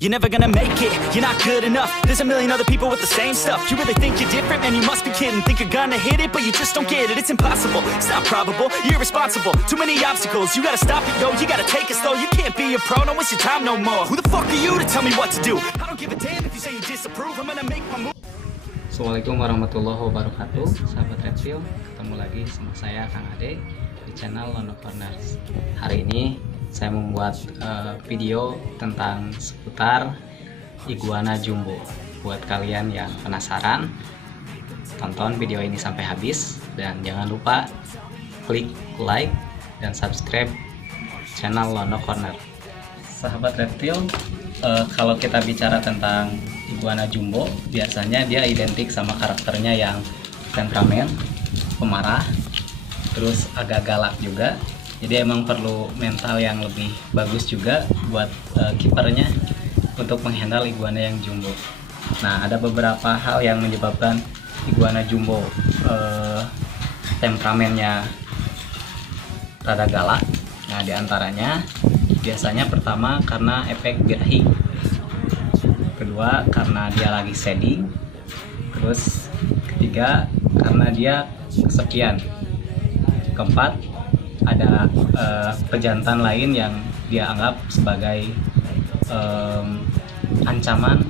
You're never gonna make it, you're not good enough. There's a million other people with the same stuff. You really think you're different? Man, you must be kidding. Think you're gonna hit it, but you just don't get it. It's impossible, it's not probable, you're irresponsible. Too many obstacles, you gotta stop it, yo. You gotta take it slow, you can't be a pro. Don't waste your time no more. Who the fuck are you to tell me what to do? I don't give a damn if you say you disapprove. I'm gonna make my move. Assalamualaikum warahmatullahi wabarakatuh. Sahabat Reptil, ketemu lagi sama saya Kang Ade di channel Lono Corners. Hari ini saya membuat video tentang seputar iguana jumbo. Buat kalian yang penasaran, tonton video ini sampai habis dan jangan lupa klik like dan subscribe channel Lono Corner. Sahabat Reptil, kalau kita bicara tentang iguana jumbo, biasanya dia identik sama karakternya yang temperamen, pemarah, terus agak galak juga. Jadi emang perlu mental yang lebih bagus juga buat kipernya untuk menghandle iguana yang jumbo. Nah, ada beberapa hal yang menyebabkan iguana jumbo temperamennya rada galak. Nah, diantaranya biasanya pertama karena efek birahi, kedua karena dia lagi shedding, terus ketiga karena dia kesepian, keempat ada pejantan lain yang dia anggap sebagai ancaman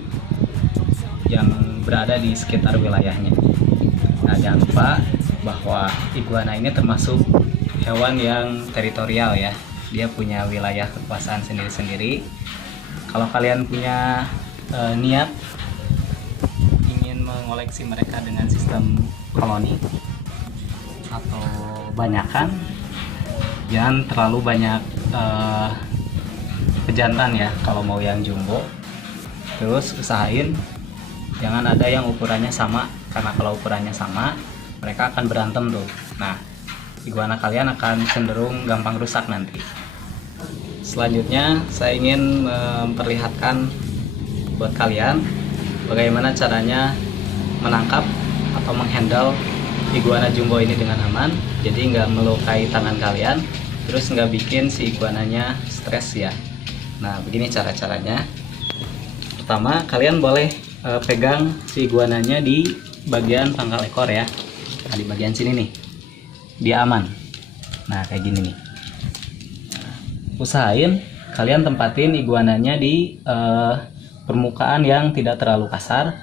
yang berada di sekitar wilayahnya. Nah, jangan lupa bahwa iguana ini termasuk hewan yang teritorial ya. Dia punya wilayah kekuasaan sendiri-sendiri. Kalau kalian punya niat ingin mengoleksi mereka dengan sistem koloni atau banyakan, jangan terlalu banyak pejantan ya kalau mau yang jumbo. Terus usahain jangan ada yang ukurannya sama, karena kalau ukurannya sama mereka akan berantem tuh. Nah, iguana kalian akan cenderung gampang rusak nanti. Selanjutnya saya ingin memperlihatkan buat kalian bagaimana caranya menangkap atau menghandle iguana jumbo ini dengan aman, jadi nggak melukai tangan kalian, terus nggak bikin si iguananya stres ya. Nah, begini cara-caranya. Pertama, kalian boleh pegang si iguananya di bagian pangkal ekor ya. Nah, di bagian sini nih, dia aman. Nah, kayak gini nih. Usahain kalian tempatin iguananya di permukaan yang tidak terlalu kasar,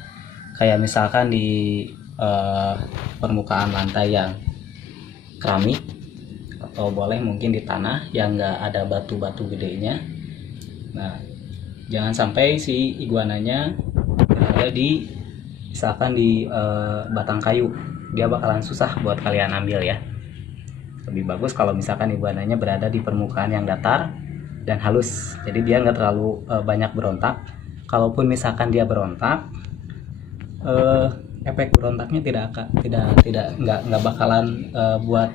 kayak misalkan di permukaan lantai yang keramik, atau boleh mungkin di tanah yang nggak ada batu-batu gedenya. Nah, jangan sampai si iguananya berada di misalkan di batang kayu, dia bakalan susah buat kalian ambil ya. Lebih bagus kalau misalkan iguananya berada di permukaan yang datar dan halus, jadi dia nggak terlalu banyak berontak. Kalaupun misalkan dia berontak, efek berontaknya nggak bakalan buat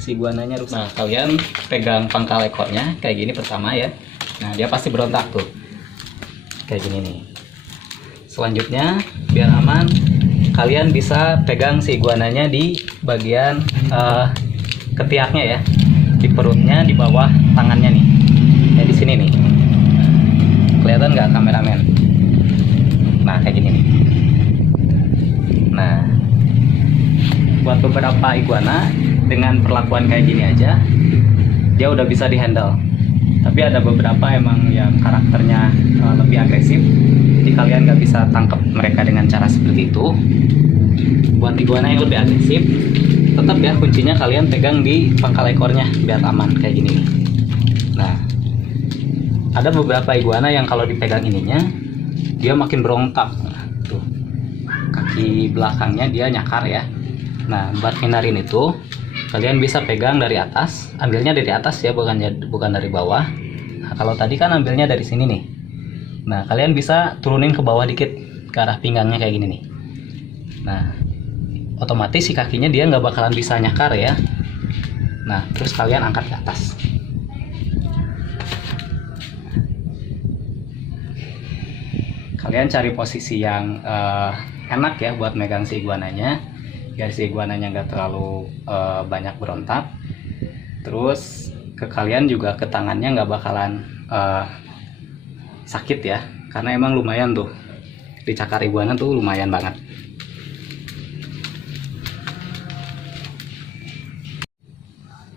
si iguananya rusak. Nah, kalian pegang pangkal ekornya kayak gini pertama ya. Nah, dia pasti berontak tuh kayak gini nih. Selanjutnya, biar aman, kalian bisa pegang si iguananya di bagian ketiaknya ya, di perutnya, di bawah tangannya nih, ya di sini nih. Kelihatan nggak kameramen? Nah, kayak gini nih. Nah, buat beberapa iguana dengan perlakuan kayak gini aja, dia udah bisa dihandle. Tapi ada beberapa emang yang karakternya lebih agresif, jadi kalian nggak bisa tangkap mereka dengan cara seperti itu. Buat iguana yang lebih agresif, tetap ya kuncinya kalian pegang di pangkal ekornya biar aman kayak gini nih. Nah, ada beberapa iguana yang kalau dipegang ininya, dia makin berontak. Tuh, kaki belakangnya dia nyakar ya. Nah, buat hindarin itu, kalian bisa pegang dari atas, ambilnya dari atas ya, bukan dari bawah. Nah, kalau tadi kan ambilnya dari sini nih. Nah, kalian bisa turunin ke bawah dikit ke arah pinggangnya kayak gini nih. Nah, otomatis si kakinya dia nggak bakalan bisa nyakar ya. Nah, terus kalian angkat ke atas. Kalian cari posisi yang enak ya buat megang si iguananya, biar si iguananya nggak terlalu banyak berontak. Terus ke kalian juga ke tangannya nggak bakalan sakit ya, karena emang lumayan tuh, dicakar iguana tuh lumayan banget.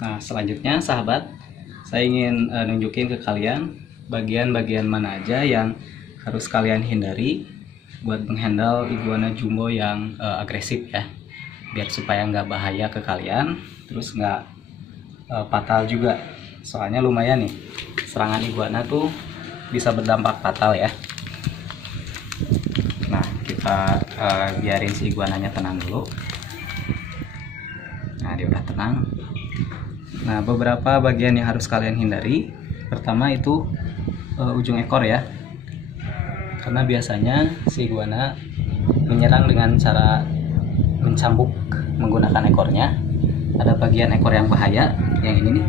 Nah selanjutnya sahabat, saya ingin nunjukin ke kalian bagian-bagian mana aja yang harus kalian hindari buat menghandle iguana jumbo yang agresif ya, biar supaya nggak bahaya ke kalian, terus nggak fatal juga. Soalnya lumayan nih, serangan iguana tuh bisa berdampak fatal ya. Nah kita biarin si iguananya tenang dulu. Nah dia udah tenang. Nah beberapa bagian yang harus kalian hindari, pertama itu ujung ekor ya, karena biasanya si iguana menyerang dengan cara mencambuk menggunakan ekornya. Ada bagian ekor yang bahaya, yang ini nih.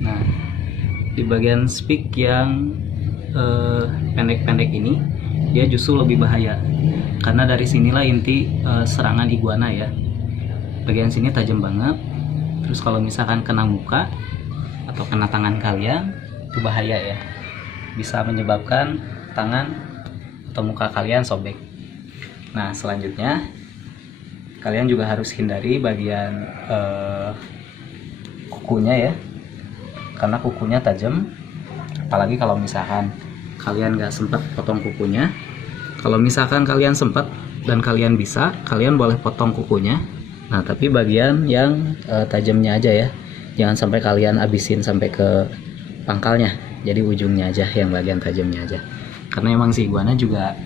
Nah di bagian spik yang pendek-pendek ini, dia justru lebih bahaya, karena dari sinilah inti serangan iguana ya. Bagian sini tajam banget, terus kalau misalkan kena muka atau kena tangan kalian itu bahaya ya, bisa menyebabkan tangan atau muka kalian sobek. Nah selanjutnya kalian juga harus hindari bagian kukunya ya, karena kukunya tajam. Apalagi kalau misalkan kalian nggak sempat potong kukunya. Kalau misalkan kalian sempat dan kalian bisa, kalian boleh potong kukunya. Nah tapi bagian yang tajamnya aja ya, jangan sampai kalian abisin sampai ke pangkalnya, jadi ujungnya aja, yang bagian tajamnya aja, karena emang si iguana juga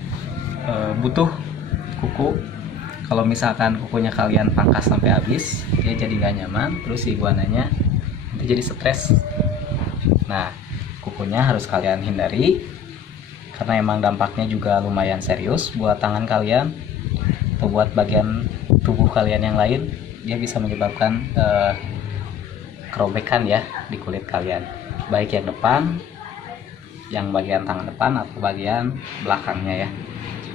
butuh kuku. Kalau misalkan kukunya kalian pangkas sampai habis, dia jadi gak nyaman, terus si iguananya itu jadi stres. Nah kukunya harus kalian hindari, karena emang dampaknya juga lumayan serius buat tangan kalian atau buat bagian tubuh kalian yang lain. Dia bisa menyebabkan kerobekan ya di kulit kalian, baik yang depan, yang bagian tangan depan atau bagian belakangnya ya.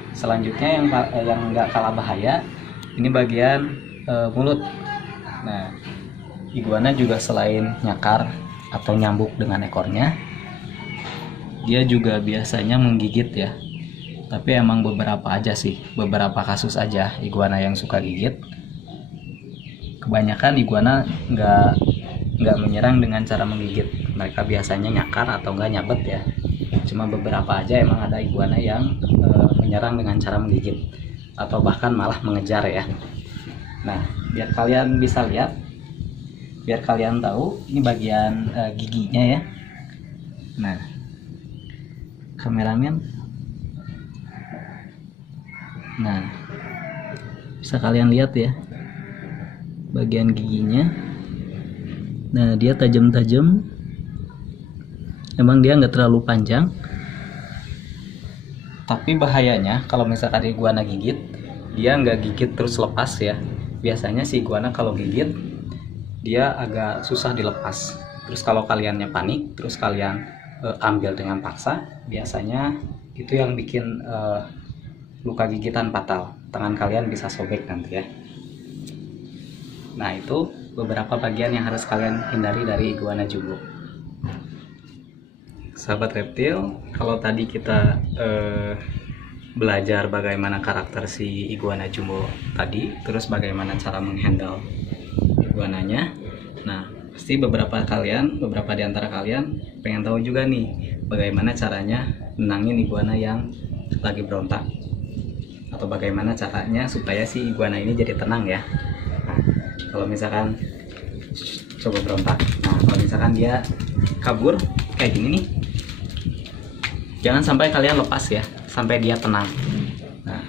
Selanjutnya yang nggak kalah bahaya, ini bagian mulut. Nah iguana juga selain nyakar atau nyambuk dengan ekornya, dia juga biasanya menggigit ya. Tapi emang beberapa aja sih, beberapa kasus aja iguana yang suka gigit. Kebanyakan iguana nggak menyerang dengan cara menggigit, mereka biasanya nyakar atau enggak nyabet ya. Cuma beberapa aja emang ada iguana yang menyerang dengan cara menggigit atau bahkan malah mengejar ya. Nah biar kalian bisa lihat, biar kalian tahu ini bagian giginya ya. Nah kameramen, nah bisa kalian lihat ya bagian giginya. Nah dia tajam-tajam, emang dia nggak terlalu panjang, tapi bahayanya kalau misalkan iguana gigit, dia nggak gigit terus lepas ya. Biasanya si iguana kalau gigit dia agak susah dilepas. Terus kalau kaliannya panik, terus kalian ambil dengan paksa, biasanya itu yang bikin luka gigitan fatal, tangan kalian bisa sobek nanti ya. Nah itu beberapa bagian yang harus kalian hindari dari iguana jumbo. Sahabat reptil, kalau tadi kita belajar bagaimana karakter si iguana jumbo tadi, terus bagaimana cara menghandle iguananya. Nah pasti beberapa di antara kalian pengen tahu juga nih bagaimana caranya menangin iguana yang lagi berontak, atau bagaimana caranya supaya si iguana ini jadi tenang ya. Nah kalau misalkan coba berontak, nah kalau misalkan dia kabur kayak gini nih, jangan sampai kalian lepas ya sampai dia tenang. Nah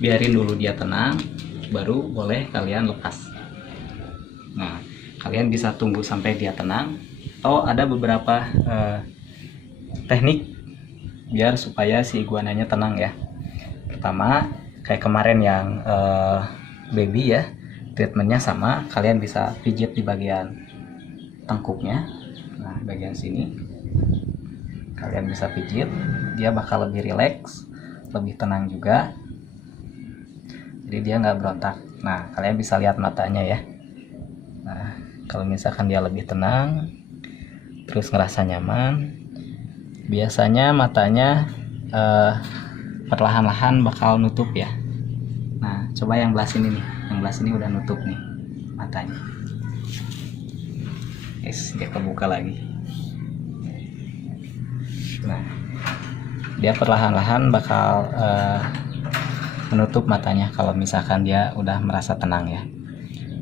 biarin dulu dia tenang, baru boleh kalian lepas. Nah kalian bisa tunggu sampai dia tenang, atau ada beberapa teknik biar supaya si iguananya tenang ya. Pertama kayak kemarin yang baby ya, treatmentnya sama, kalian bisa pijit di bagian tengkuknya. Nah bagian sini kalian bisa pijit, dia bakal lebih rileks, lebih tenang juga, jadi dia nggak berontak. Nah kalian bisa lihat matanya ya. Nah kalau misalkan dia lebih tenang, terus ngerasa nyaman, biasanya matanya perlahan-lahan bakal nutup ya. Nah, coba yang belah sini nih, yang belah sini udah nutup nih matanya. Dia kebuka lagi. Nah, dia perlahan-lahan bakal menutup matanya kalau misalkan dia udah merasa tenang ya.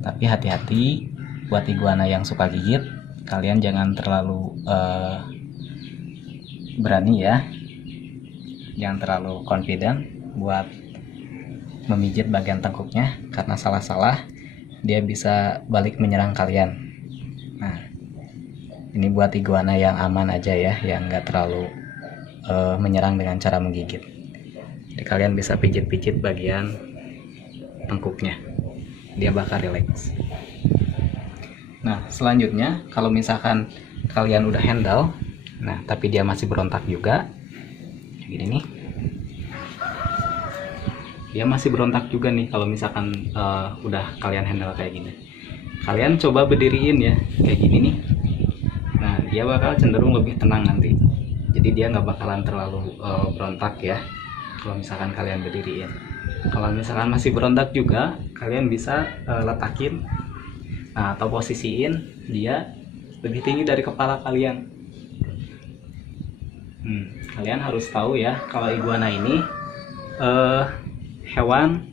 Tapi hati-hati buat iguana yang suka gigit, kalian jangan terlalu berani ya, jangan terlalu confident buat memijit bagian tengkuknya, karena salah-salah dia bisa balik menyerang kalian. Nah, ini buat iguana yang aman aja ya, yang nggak terlalu menyerang dengan cara menggigit. Jadi kalian bisa pijit-pijit bagian tengkuknya, dia bakal relax. Nah, selanjutnya kalau misalkan kalian udah handle, nah tapi dia masih berontak juga, gini nih, dia masih berontak juga nih. Kalau misalkan udah kalian handle kayak gini, kalian coba berdiriin ya kayak gini nih. Nah, dia bakal cenderung lebih tenang nanti, jadi dia nggak bakalan terlalu berontak ya kalau misalkan kalian berdiriin. Kalau misalkan masih berontak juga, kalian bisa letakin atau posisiin dia lebih tinggi dari kepala kalian. Kalian harus tahu ya, kalau iguana ini hewan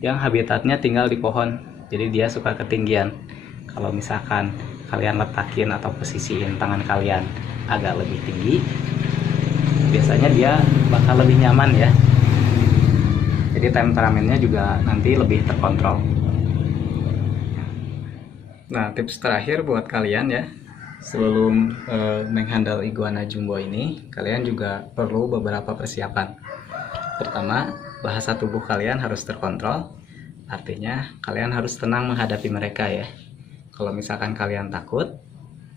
yang habitatnya tinggal di pohon, jadi dia suka ketinggian. Kalau misalkan kalian letakin atau posisiin tangan kalian agak lebih tinggi, biasanya dia bakal lebih nyaman ya. Jadi temperamennya juga nanti lebih terkontrol. Nah, tips terakhir buat kalian ya, sebelum menghandle iguana jumbo ini, kalian juga perlu beberapa persiapan. Pertama, bahasa tubuh kalian harus terkontrol, artinya kalian harus tenang menghadapi mereka ya. Kalau misalkan kalian takut,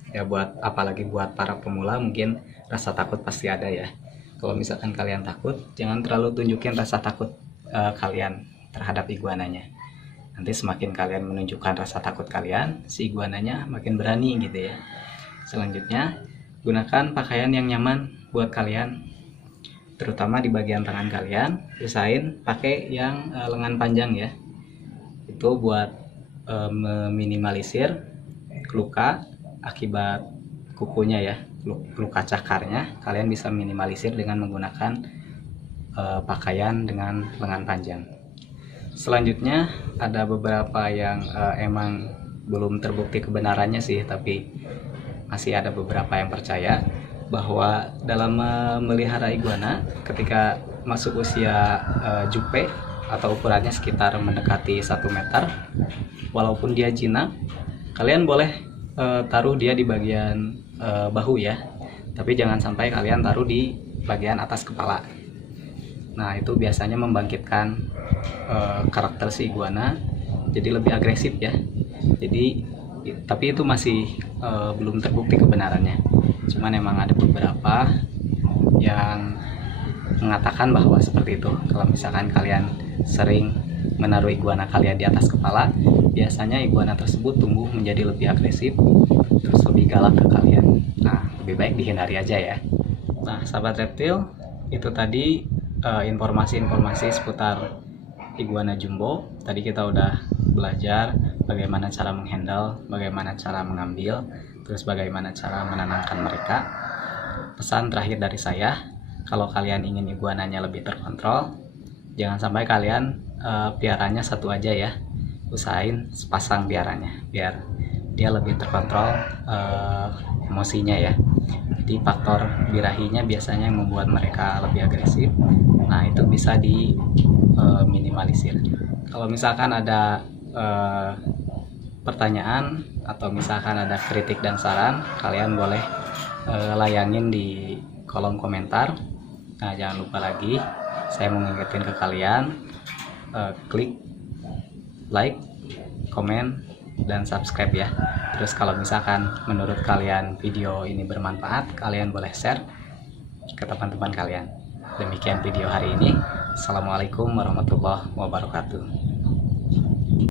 ya apalagi buat para pemula mungkin rasa takut pasti ada ya. Kalau misalkan kalian takut, jangan terlalu tunjukin rasa takut kalian terhadap iguananya. Nanti semakin kalian menunjukkan rasa takut kalian, si iguananya makin berani gitu ya. Selanjutnya, gunakan pakaian yang nyaman buat kalian, terutama di bagian tangan kalian. Usahain pakai yang lengan panjang ya, itu buat meminimalisir luka akibat kukunya ya, luka cakarnya. Kalian bisa minimalisir dengan menggunakan pakaian dengan lengan panjang. Selanjutnya ada beberapa yang emang belum terbukti kebenarannya sih, tapi masih ada beberapa yang percaya bahwa dalam memelihara iguana, ketika masuk usia jupe atau ukurannya sekitar mendekati 1 meter, walaupun dia jinak, kalian boleh taruh dia di bagian bahu ya, tapi jangan sampai kalian taruh di bagian atas kepala. Nah, itu biasanya membangkitkan karakter si iguana jadi lebih agresif ya. Jadi, tapi itu masih belum terbukti kebenarannya. Cuman emang ada beberapa yang mengatakan bahwa seperti itu. Kalau misalkan kalian sering menaruh iguana kalian di atas kepala, biasanya iguana tersebut tumbuh menjadi lebih agresif, terus lebih galak ke kalian. Nah, lebih baik dihindari aja ya. Nah, sahabat reptil, itu tadi informasi-informasi seputar iguana jumbo. Tadi kita udah belajar bagaimana cara menghandle, bagaimana cara mengambil, terus bagaimana cara menenangkan mereka. Pesan terakhir dari saya, kalau kalian ingin iguananya lebih terkontrol, jangan sampai kalian piaranya satu aja ya. Usahain sepasang piaranya biar dia lebih terkontrol emosinya ya. Jadi faktor birahinya biasanya yang membuat mereka lebih agresif. Nah, itu bisa diminimalisir. Kalau misalkan ada pertanyaan atau misalkan ada kritik dan saran, kalian boleh layanin di kolom komentar. Nah, jangan lupa lagi, saya mau ngingetin ke kalian, klik like, komen, dan subscribe ya. Terus kalau misalkan menurut kalian video ini bermanfaat, kalian boleh share ke teman-teman kalian. Demikian video hari ini. Assalamualaikum warahmatullahi wabarakatuh.